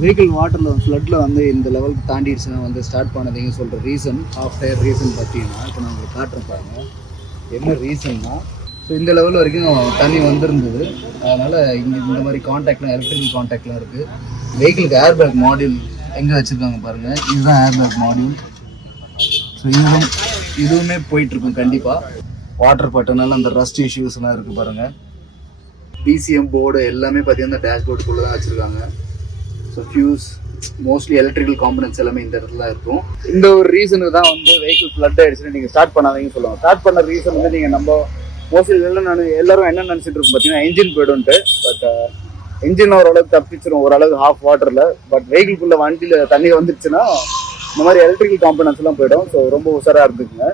Vehicle வாட்டரில் ஃப்ளட்டில் வந்து இந்த லெவலுக்கு தாண்டிடுச்சுன்னா வந்து ஸ்டார்ட் பண்ணதையும் சொல்கிற ரீசன் ஆஃப்டர் ரீசன் பார்த்தீங்கன்னா இப்போ நான் உங்களுக்கு காட்டுறேன் பாருங்கள். என்ன ரீசன்னா, ஸோ இந்த லெவல் வரைக்கும் தண்ணி வந்திருந்தது. அதனால் இங்கே இந்த மாதிரி காண்டாக்ட்லாம் எலக்ட்ரிக்கல் காண்டாக்ட்லாம் இருக்குது. வெஹிக்கிளுக்கு ஏர் பேக் மாடியூல் எங்கே வச்சுருக்காங்க பாருங்கள். இதுதான் ஏர் பேக் மாடியூல். ஸோ இதுவுமே போயிட்டுருக்கும் கண்டிப்பாக. வாட்டர் பட்டனால அந்த ரஸ்ட் இஷ்யூஸ்லாம் இருக்குது பாருங்கள். பிசிஎம் போர்டு எல்லாமே பார்த்தீங்கன்னா டேஷ்போர்டுக்குள்ளே தான் வச்சுருக்காங்க. So fuse mostly electrical components எல்லாமே இந்த இடத்துல தான் இருக்கும். இந்த ஒரு ரீசனுக்கு தான் வந்து வெஹிக்கிள் ஃப்ளட் ஆகிடுச்சுன்னு நீங்கள் ஸ்டார்ட் பண்ணாதீங்கன்னு சொல்லுவாங்க. ஸ்டார்ட் பண்ண ரீசன் வந்து நீங்கள் நம்ம மோஸ்ட்லி எல்லாரும் என்ன நினச்சிட்டு இருக்கோம் பார்த்தீங்கன்னா என்ஜின் போய்டுன்ட்டு. பட் என்ஜின் ஓரளவுக்கு தப்பிச்சிடும், ஓரளவுக்கு ஹாஃப் வாட்டரில். பட் வெஹிக்கிள்குள்ளே வண்டியில் தண்ணி வந்துடுச்சுன்னா இந்த மாதிரி எலக்ட்ரிக்கல் காம்பனன்ட்ஸ் எல்லாம் போயிடும். ஸோ ரொம்ப உஷாராக இருந்துக்குங்க.